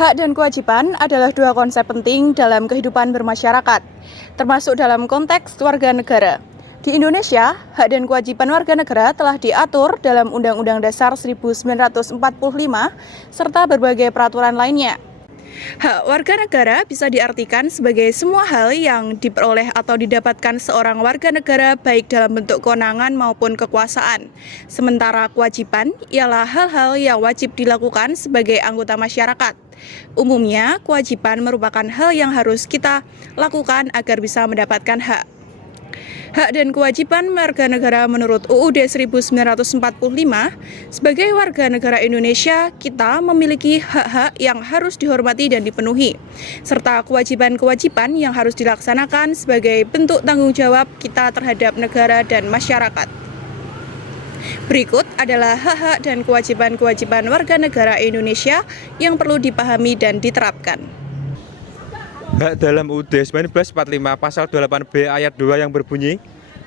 Hak dan kewajiban adalah dua konsep penting dalam kehidupan bermasyarakat, termasuk dalam konteks warga negara. Di Indonesia, hak dan kewajiban warga negara telah diatur dalam Undang-Undang Dasar 1945 serta berbagai peraturan lainnya. Hak warga negara bisa diartikan sebagai semua hal yang diperoleh atau didapatkan seorang warga negara baik dalam bentuk kewenangan maupun kekuasaan. Sementara kewajiban ialah hal-hal yang wajib dilakukan sebagai anggota masyarakat. Umumnya, kewajiban merupakan hal yang harus kita lakukan agar bisa mendapatkan hak. Hak dan kewajiban warga negara menurut UUD 1945, sebagai warga negara Indonesia, kita memiliki hak-hak yang harus dihormati dan dipenuhi, serta kewajiban-kewajiban yang harus dilaksanakan sebagai bentuk tanggung jawab kita terhadap negara dan masyarakat. Berikut adalah hak-hak dan kewajiban-kewajiban warga negara Indonesia yang perlu dipahami dan diterapkan. Hak dalam UUD 1945 pasal 28B ayat 2 yang berbunyi,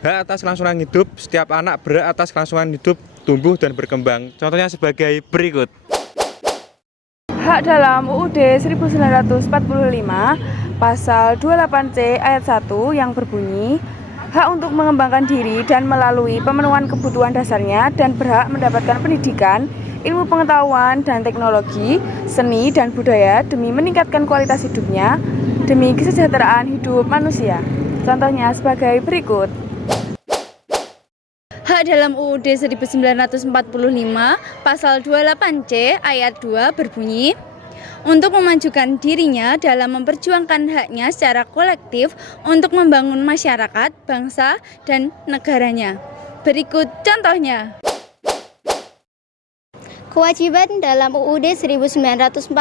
hak atas kelangsungan hidup, setiap anak berhak atas kelangsungan hidup, tumbuh dan berkembang. Contohnya sebagai berikut. Hak dalam UUD 1945 pasal 28C ayat 1 yang berbunyi, hak untuk mengembangkan diri dan melalui pemenuhan kebutuhan dasarnya dan berhak mendapatkan pendidikan, ilmu pengetahuan dan teknologi, seni dan budaya demi meningkatkan kualitas hidupnya, demi kesejahteraan hidup manusia. Contohnya sebagai berikut. Hak dalam UUD 1945 pasal 28C ayat 2 berbunyi, untuk memajukan dirinya dalam memperjuangkan haknya secara kolektif untuk membangun masyarakat, bangsa, dan negaranya. Berikut contohnya. Kewajiban dalam UUD 1945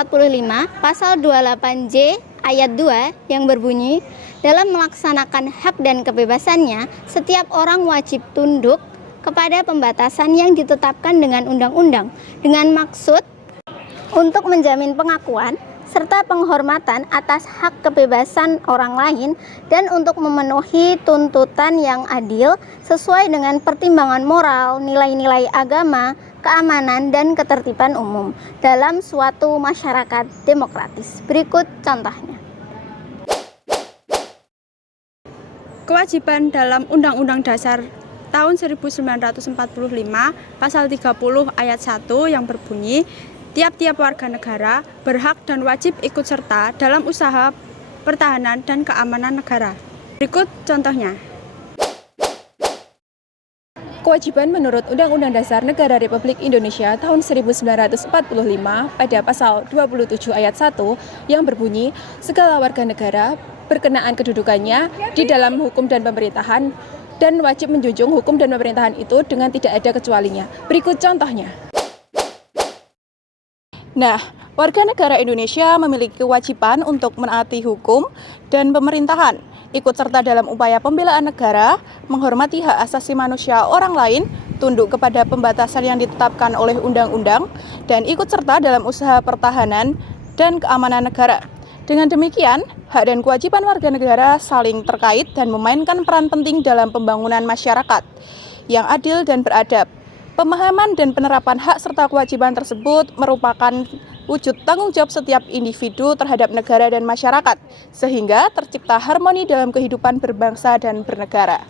pasal 28J ayat 2 yang berbunyi, dalam melaksanakan hak dan kebebasannya, setiap orang wajib tunduk kepada pembatasan yang ditetapkan dengan undang-undang dengan maksud untuk menjamin pengakuan serta penghormatan atas hak kebebasan orang lain dan untuk memenuhi tuntutan yang adil sesuai dengan pertimbangan moral, nilai-nilai agama, keamanan, dan ketertiban umum dalam suatu masyarakat demokratis. Berikut contohnya. Kewajiban dalam Undang-Undang Dasar tahun 1945 pasal 30 ayat 1 yang berbunyi, tiap-tiap warga negara berhak dan wajib ikut serta dalam usaha pertahanan dan keamanan negara. Berikut contohnya. Kewajiban menurut Undang-Undang Dasar Negara Republik Indonesia tahun 1945 pada pasal 27 ayat 1 yang berbunyi, segala warga negara berkenaan kedudukannya di dalam hukum dan pemerintahan dan wajib menjunjung hukum dan pemerintahan itu dengan tidak ada kecualinya. Berikut contohnya. Nah, warga negara Indonesia memiliki kewajiban untuk menaati hukum dan pemerintahan, ikut serta dalam upaya pembelaan negara, menghormati hak asasi manusia orang lain, tunduk kepada pembatasan yang ditetapkan oleh undang-undang, dan ikut serta dalam usaha pertahanan dan keamanan negara. Dengan demikian, hak dan kewajiban warga negara saling terkait dan memainkan peran penting dalam pembangunan masyarakat yang adil dan beradab. Pemahaman dan penerapan hak serta kewajiban tersebut merupakan wujud tanggung jawab setiap individu terhadap negara dan masyarakat, sehingga tercipta harmoni dalam kehidupan berbangsa dan bernegara.